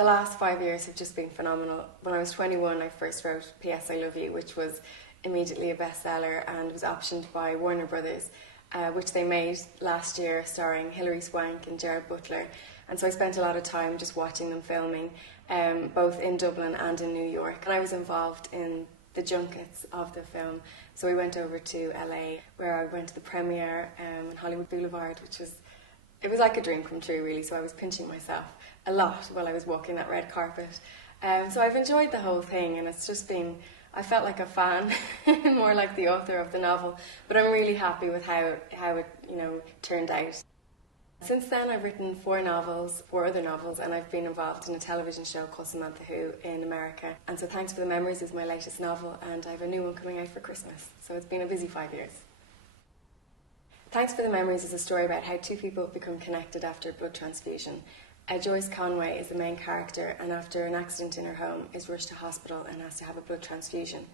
the last 5 years have just been phenomenal. When I was 21, I first wrote P.S. I Love You, which was immediately a bestseller and was optioned by Warner Brothers, which they made last year, starring Hilary Swank and Gerard Butler. And so I spent a lot of time just watching them filming, both in Dublin and in New York. And I was involved in the junkets of the film. So we went over to LA, where I went to the premiere in Hollywood Boulevard, it was like a dream come true, really. So I was pinching myself a lot while I was walking that red carpet. So I've enjoyed the whole thing, and it's just been, I felt like a fan, more like the author of the novel, but I'm really happy with how it turned out. Since then, I've written 4 other novels, and I've been involved in a television show called Samantha Who in America. And so Thanks for the Memories is my latest novel, and I have a new one coming out for Christmas. So it's been a busy 5 years. Thanks for the Memories is a story about how 2 people become connected after a blood transfusion. Joyce Conway is the main character, and after an accident in her home is rushed to hospital and has to have a blood transfusion.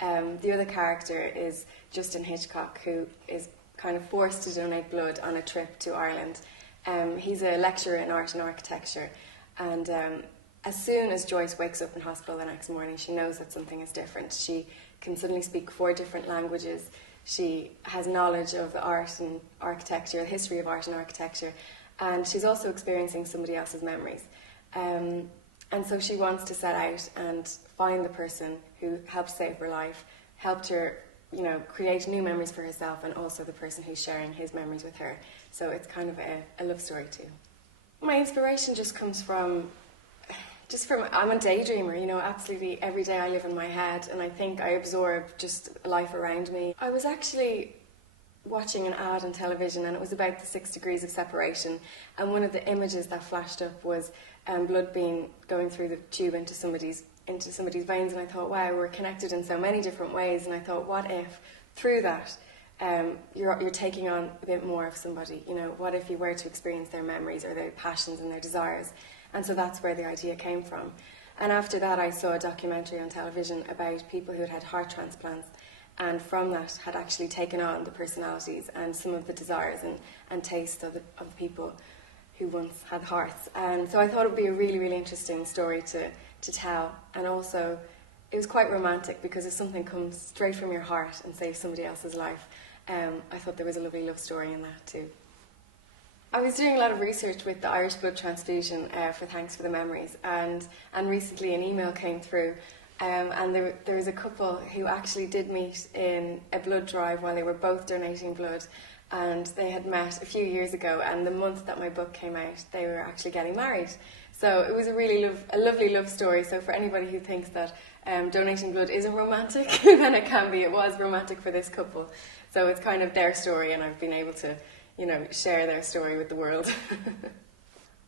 The other character is Justin Hitchcock, who is kind of forced to donate blood on a trip to Ireland. He's a lecturer in art and architecture, and as soon as Joyce wakes up in hospital the next morning, she knows that something is different. She can suddenly speak 4 different languages. She has knowledge of art and architecture, the history of art and architecture, and she's also experiencing somebody else's memories. And so she wants to set out and find the person who helped save her life, helped her, create new memories for herself, and also the person who's sharing his memories with her. So it's kind of a love story too. My inspiration just comes from I'm a daydreamer, absolutely every day I live in my head, and I think I absorb just life around me. I was actually watching an ad on television, and it was about the 6 degrees of separation, and one of the images that flashed up was blood going through the tube into somebody's veins, and I thought, wow, we're connected in so many different ways, and I thought, what if through that you're taking on a bit more of somebody, what if you were to experience their memories or their passions and their desires? And so that's where the idea came from. And after that, I saw a documentary on television about people who had had heart transplants, and from that had actually taken on the personalities and some of the desires and tastes of the people who once had hearts. And so I thought it would be a really, really interesting story to tell. And also, it was quite romantic, because if something comes straight from your heart and saves somebody else's life, I thought there was a lovely love story in that too. I was doing a lot of research with the Irish blood transfusion for Thanks for the Memories, and recently an email came through, and there was a couple who actually did meet in a blood drive while they were both donating blood, and they had met a few years ago, and the month that my book came out, they were actually getting married. So it was a lovely love story. So for anybody who thinks that donating blood isn't romantic, then it can be. It was romantic for this couple. So it's kind of their story, and I've been able to share their story with the world.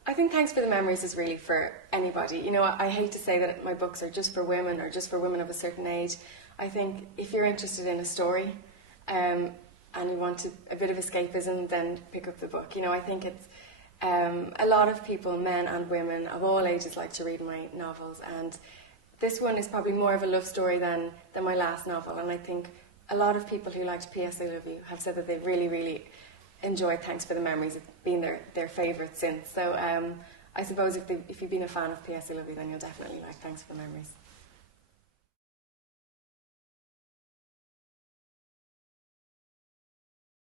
I think Thanks for the Memories is really for anybody. I hate to say that my books are just for women or just for women of a certain age. I think if you're interested in a story and you want a bit of escapism, then pick up the book. I think it's a lot of people, men and women of all ages, like to read my novels, and this one is probably more of a love story than my last novel, and I think a lot of people who liked P.S. I Love You have said that they've really, really enjoyed Thanks for the Memories. It's been their favourite since. So I suppose if you've been a fan of P.S. I Love You, then you'll definitely like Thanks for the Memories.